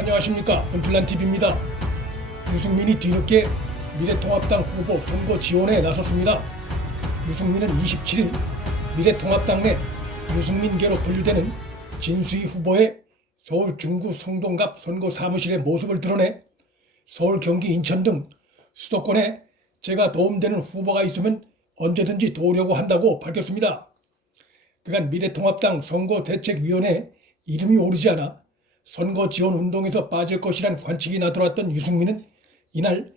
안녕하십니까. 은필란TV입니다. 유승민이 뒤늦게 미래통합당 후보 선거 지원에 나섰습니다. 유승민은 27일 미래통합당 내 유승민계로 분류되는 진수희 후보의 서울 중구 성동갑 선거 사무실의 모습을 드러내 서울, 경기, 인천 등 수도권에 제가 도움되는 후보가 있으면 언제든지 도우려고 한다고 밝혔습니다. 그간 미래통합당 선거대책위원회에 이름이 오르지 않아 선거 지원 운동에서 빠질 것이란 관측이 나돌았던 유승민은 이날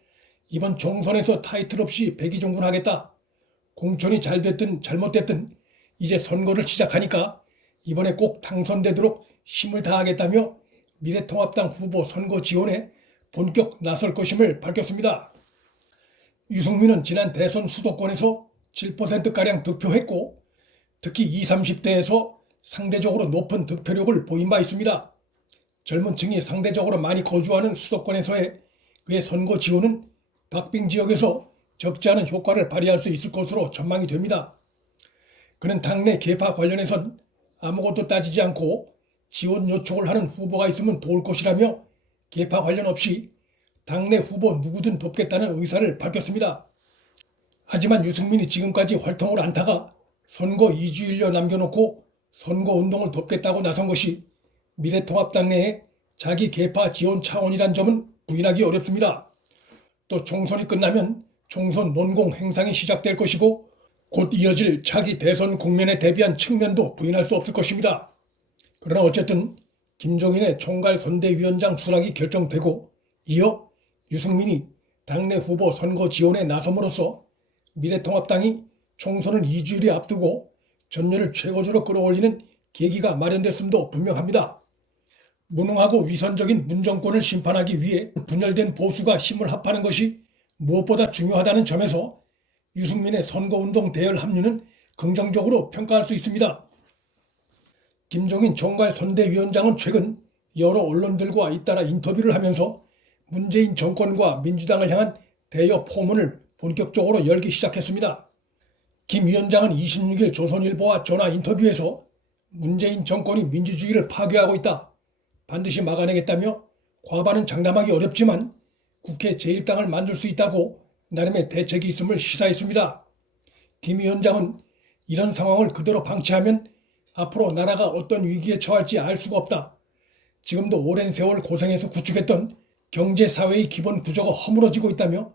이번 총선에서 타이틀 없이 백의종군하겠다. 공천이 잘 됐든 잘못됐든 이제 선거를 시작하니까 이번에 꼭 당선되도록 힘을 다하겠다며 미래통합당 후보 선거 지원에 본격 나설 것임을 밝혔습니다. 유승민은 지난 대선 수도권에서 7%가량 득표했고 특히 20, 30대에서 상대적으로 높은 득표력을 보인 바 있습니다. 젊은 층이 상대적으로 많이 거주하는 수도권에서의 그의 선거 지원은 박빙 지역에서 적지 않은 효과를 발휘할 수 있을 것으로 전망이 됩니다. 그는 당내 계파 관련해선 아무것도 따지지 않고 지원 요청을 하는 후보가 있으면 도울 것이라며 계파 관련 없이 당내 후보 누구든 돕겠다는 의사를 밝혔습니다. 하지만 유승민이 지금까지 활동을 않다가 선거 2주일여 남겨놓고 선거운동을 돕겠다고 나선 것이 미래통합당 내에 자기 계파 지원 차원이란 점은 부인하기 어렵습니다. 또 총선이 끝나면 총선 논공 행상이 시작될 것이고 곧 이어질 차기 대선 국면에 대비한 측면도 부인할 수 없을 것입니다. 그러나 어쨌든 김종인의 총괄선대위원장 수락이 결정되고 이어 유승민이 당내 후보 선거 지원에 나섬으로써 미래통합당이 총선을 2주일에 앞두고 전열을 최고조로 끌어올리는 계기가 마련됐음도 분명합니다. 무능하고 위선적인 문정권을 심판하기 위해 분열된 보수가 힘을 합하는 것이 무엇보다 중요하다는 점에서 유승민의 선거운동 대열 합류는 긍정적으로 평가할 수 있습니다. 김종인 총괄선대위원장은 최근 여러 언론들과 잇따라 인터뷰를 하면서 문재인 정권과 민주당을 향한 대여 포문을 본격적으로 열기 시작했습니다. 김 위원장은 26일 조선일보와 전화 인터뷰에서 문재인 정권이 민주주의를 파괴하고 있다. 반드시 막아내겠다며 과반은 장담하기 어렵지만 국회 제1당을 만들 수 있다고 나름의 대책이 있음을 시사했습니다. 김 위원장은 이런 상황을 그대로 방치하면 앞으로 나라가 어떤 위기에 처할지 알 수가 없다. 지금도 오랜 세월 고생해서 구축했던 경제사회의 기본 구조가 허물어지고 있다며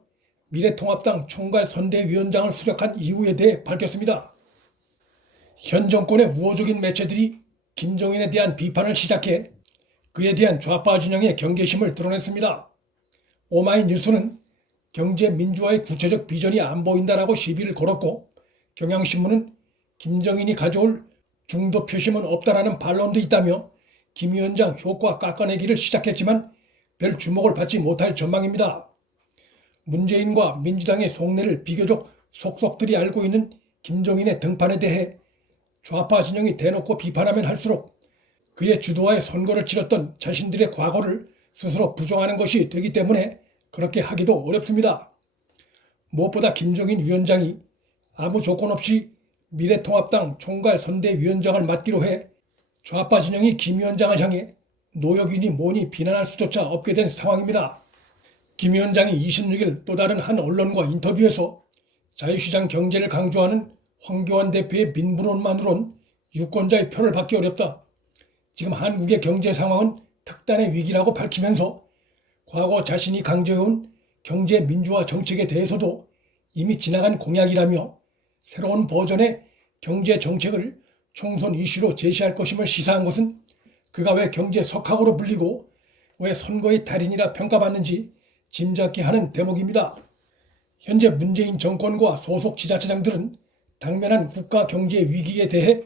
미래통합당 총괄선대위원장을 수락한 이유에 대해 밝혔습니다. 현 정권의 우호적인 매체들이 김종인에 대한 비판을 시작해 그에 대한 좌파 진영의 경계심을 드러냈습니다. 오마이뉴스는 경제 민주화의 구체적 비전이 안 보인다라고 시비를 걸었고 경향신문은 김정인이 가져올 중도 표심은 없다라는 반론도 있다며 김 위원장 효과 깎아내기를 시작했지만 별 주목을 받지 못할 전망입니다. 문재인과 민주당의 속내를 비교적 속속들이 알고 있는 김종인의 등판에 대해 좌파 진영이 대놓고 비판하면 할수록 그의 주도하에 선거를 치렀던 자신들의 과거를 스스로 부정하는 것이 되기 때문에 그렇게 하기도 어렵습니다. 무엇보다 김종인 위원장이 아무 조건 없이 미래통합당 총괄선대위원장을 맡기로 해 좌파 진영이 김 위원장을 향해 노역이니 뭐니 비난할 수조차 없게 된 상황입니다. 김 위원장이 26일 또 다른 한 언론과 인터뷰에서 자유시장 경제를 강조하는 황교안 대표의 민분론만으론 유권자의 표를 받기 어렵다. 지금 한국의 경제 상황은 특단의 위기라고 밝히면서 과거 자신이 강조해온 경제 민주화 정책에 대해서도 이미 지나간 공약이라며 새로운 버전의 경제 정책을 총선 이슈로 제시할 것임을 시사한 것은 그가 왜 경제 석학으로 불리고 왜 선거의 달인이라 평가받는지 짐작케 하는 대목입니다. 현재 문재인 정권과 소속 지자체장들은 당면한 국가 경제 위기에 대해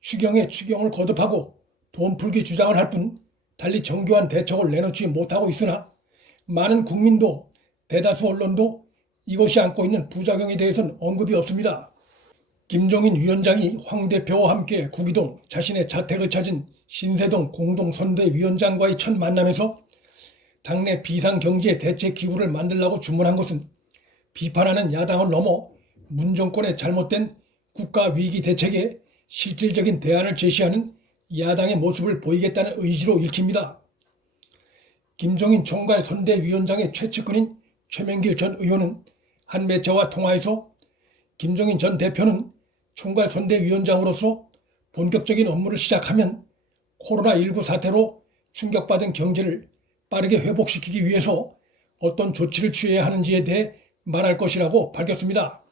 추경에 추경을 거듭하고 돈풀기 주장을 할 뿐 달리 정교한 대책을 내놓지 못하고 있으나 많은 국민도 대다수 언론도 이것이 안고 있는 부작용에 대해서는 언급이 없습니다. 김종인 위원장이 황 대표와 함께 구기동 자신의 자택을 찾은 신세동 공동선대위원장과의 첫 만남에서 당내 비상경제 대책기구를 만들라고 주문한 것은 비판하는 야당을 넘어 문 정권의 잘못된 국가위기 대책에 실질적인 대안을 제시하는 야당의 모습을 보이겠다는 의지로 읽힙니다. 김종인 총괄 선대위원장의 최측근인 최명길 전 의원은 한 매체와 통화에서 김종인 전 대표는 총괄 선대위원장으로서 본격적인 업무를 시작하면 코로나19 사태로 충격받은 경제를 빠르게 회복시키기 위해서 어떤 조치를 취해야 하는지에 대해 말할 것이라고 밝혔습니다.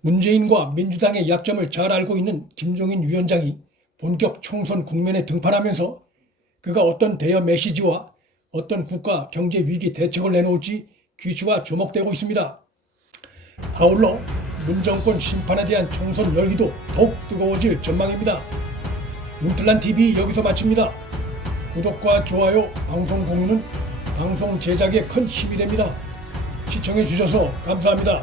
문재인과 민주당의 약점을 잘 알고 있는 김종인 위원장이 본격 총선 국면에 등판하면서 그가 어떤 대여 메시지와 어떤 국가 경제 위기 대책을 내놓을지 귀추가 주목되고 있습니다. 아울러 문정권 심판에 대한 총선 열기도 더욱 뜨거워질 전망입니다. 문틀란TV 여기서 마칩니다. 구독과 좋아요, 방송 공유는 방송 제작에 큰 힘이 됩니다. 시청해 주셔서 감사합니다.